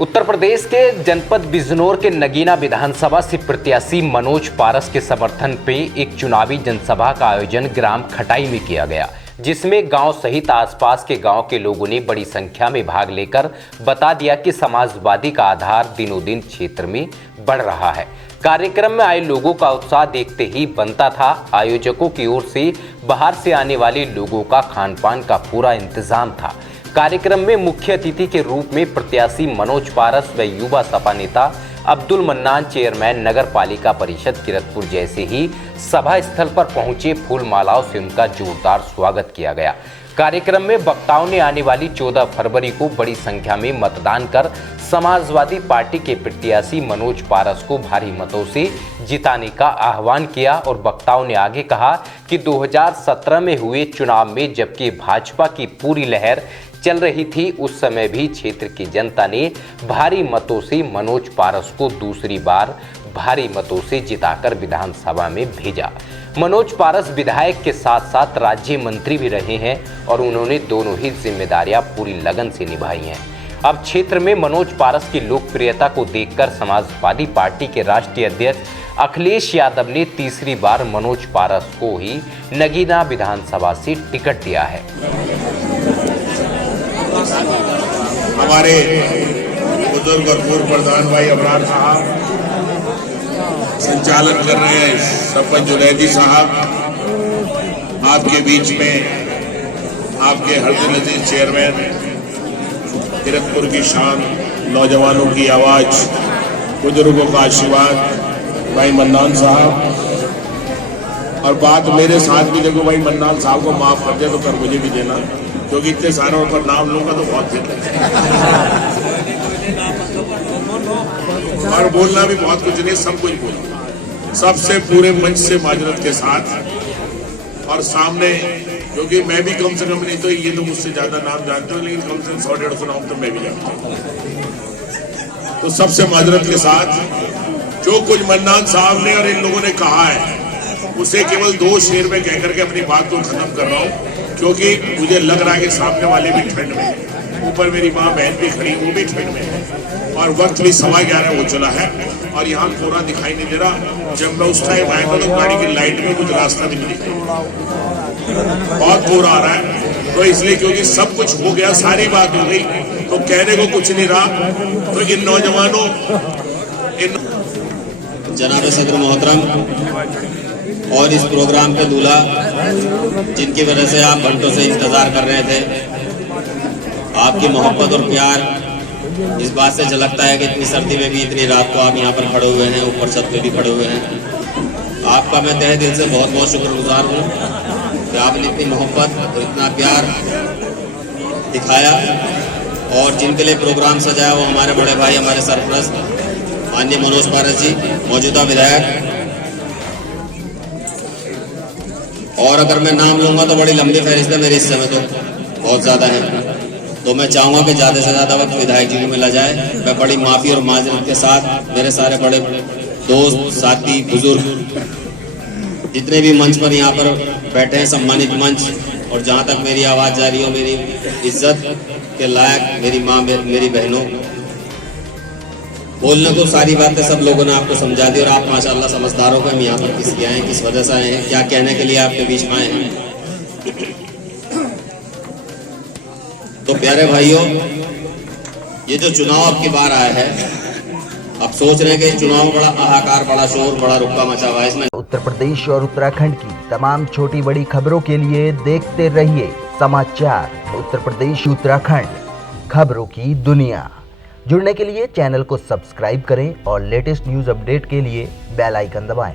उत्तर प्रदेश के जनपद बिजनौर के नगीना विधानसभा से प्रत्याशी मनोज पारस के समर्थन पे एक चुनावी जनसभा का आयोजन ग्राम खटाई में किया गया, जिसमें गांव सहित आसपास के गांव के लोगों ने बड़ी संख्या में भाग लेकर बता दिया कि समाजवादी का आधार दिनों दिन क्षेत्र में बढ़ रहा है। कार्यक्रम में आए लोगों का उत्साह देखते ही बनता था। आयोजकों की ओर से बाहर से आने वाले लोगों का खान पान का पूरा इंतजाम था। कार्यक्रम में मुख्य अतिथि के रूप में प्रत्याशी मनोज पारस व युवा सपा नेता अब्दुल मन्नान, चेयरमैन नगर पालिका परिषद किरतपुर जैसे ही सभा स्थल पर पहुंचे फूल मालाओं से उनका जोरदार स्वागत किया गया। कार्यक्रम में वक्ताओं ने आने वाली 14 फरवरी को बड़ी संख्या में मतदान कर समाजवादी पार्टी के प्रत्याशी मनोज पारस को भारी मतों से जिताने का आह्वान किया और वक्ताओं ने आगे कहा कि 2017 में हुए चुनाव में जबकि भाजपा की पूरी लहर चल रही थी, उस समय भी क्षेत्र की जनता ने भारी मतों से मनोज पारस को दूसरी बार भारी मतों से जिताकर विधानसभा में भेजा। मनोज पारस विधायक के साथ साथ राज्य मंत्री भी रहे हैं और उन्होंने दोनों ही जिम्मेदारियां पूरी लगन से निभाई हैं। अब क्षेत्र में मनोज पारस की लोकप्रियता को देखकर समाजवादी पार्टी के राष्ट्रीय अध्यक्ष अखिलेश यादव ने तीसरी बार मनोज पारस को ही नगीना विधानसभा से टिकट दिया है। हमारे बुजुर्ग और पूर्व प्रधान भाई अबरार साहब संचालन कर रहे हैं, सरपंच जुनैदी साहब आपके बीच में, आपके हरदिल अजीज चेयरमैन, किरतपुर की शान, नौजवानों की आवाज, बुजुर्गों का आशीर्वाद भाई मन्नान साहब। और बात मेरे साथ भी देखो भाई, मन्नान साहब को माफ कर दे तो कर मुझे भी देना, क्योंकि इतने सारों पर नाम लूंगा तो बहुत फिर और बोलना भी बहुत कुछ नहीं, सब कुछ बोलना, सबसे पूरे मंच से माजरत के साथ और सामने, क्योंकि मैं भी कम से कम नहीं तो ये तो मुझसे ज्यादा नाम जानते हो, लेकिन कम से कम 100-150 नाम तो मैं भी जानता हूँ। तो सबसे माजरत के साथ जो कुछ मन्नान साहब ने और इन लोगों ने कहा है उसे केवल 2 शेर में कह करके अपनी बात को खत्म कर रहा हूँ, क्योंकि मुझे लग रहा है कि सामने वाले भी ठंड में, ऊपर मेरी माँ बहन भी खड़ी, वो भी ठंड में है और वक्त भी 11:15 हो चला है और यहाँ कोहरा दिखाई नहीं दे रहा। जब मैं उस टाइम आया तो गाड़ी की लाइट में कुछ रास्ता भी नहीं दिखाई, बहुत कोहरा आ रहा है। तो इसलिए क्योंकि सब कुछ हो गया, सारी बात हो गई, तो कहने को कुछ नहीं रहा। तो इन नौजवानों, जनाब सदर मोहतरम और इस प्रोग्राम के दूल्हा जिनकी वजह से आप घंटों से इंतजार कर रहे थे, आपकी मोहब्बत और प्यार इस बात से झलकता है कि इतनी सर्दी में भी इतनी रात को आप यहाँ पर खड़े हुए हैं, ऊपर छत पे भी खड़े हुए हैं। आपका मैं तहे दिल से बहुत बहुत शुक्रगुजार हूँ कि आपने इतनी मोहब्बत और इतना प्यार दिखाया। और जिनके लिए प्रोग्राम सजाया वो हमारे बड़े भाई, हमारे सरपरस्त माननीय मनोज पारस जी, मौजूदा विधायक। और अगर मैं नाम लूंगा तो बड़ी लंबी फहरिस्त है मेरी, इस समय तो बहुत ज़्यादा है, तो मैं चाहूँगा कि ज़्यादा से ज़्यादा वक्त विधायक जी को मिला जाए। मैं बड़ी माफ़ी और माजरत के साथ मेरे सारे बड़े दोस्त, साथी, बुजुर्ग जितने भी मंच पर यहाँ पर बैठे हैं, सम्मानित मंच, और जहाँ तक मेरी आवाज़ जा रही हो, मेरी इज्जत के लायक मेरी माँ, मेरी बहनों, बोलने को सारी बातें सब लोगों ने आपको समझा दी और आप माशाल्लाह समझदार हो कि हम यहाँ पर किस लिए आए हैं, किस वजह से आए हैं, क्या कहने के लिए आपके बीच में आए हैं। तो प्यारे भाइयों, ये जो चुनाव अब की बार आया है, अब सोच रहे हैं कि इस चुनाव में बड़ा हाहाकार, बड़ा शोर, बड़ा रुक्का मचा हुआ है इसमें। उत्तर प्रदेश और उत्तराखंड की तमाम छोटी बड़ी खबरों के लिए देखते रहिए समाचार उत्तर प्रदेश उत्तराखंड, खबरों की दुनिया। जुड़ने के लिए चैनल को सब्सक्राइब करें और लेटेस्ट न्यूज़ अपडेट के लिए बेल आइकन दबाएं।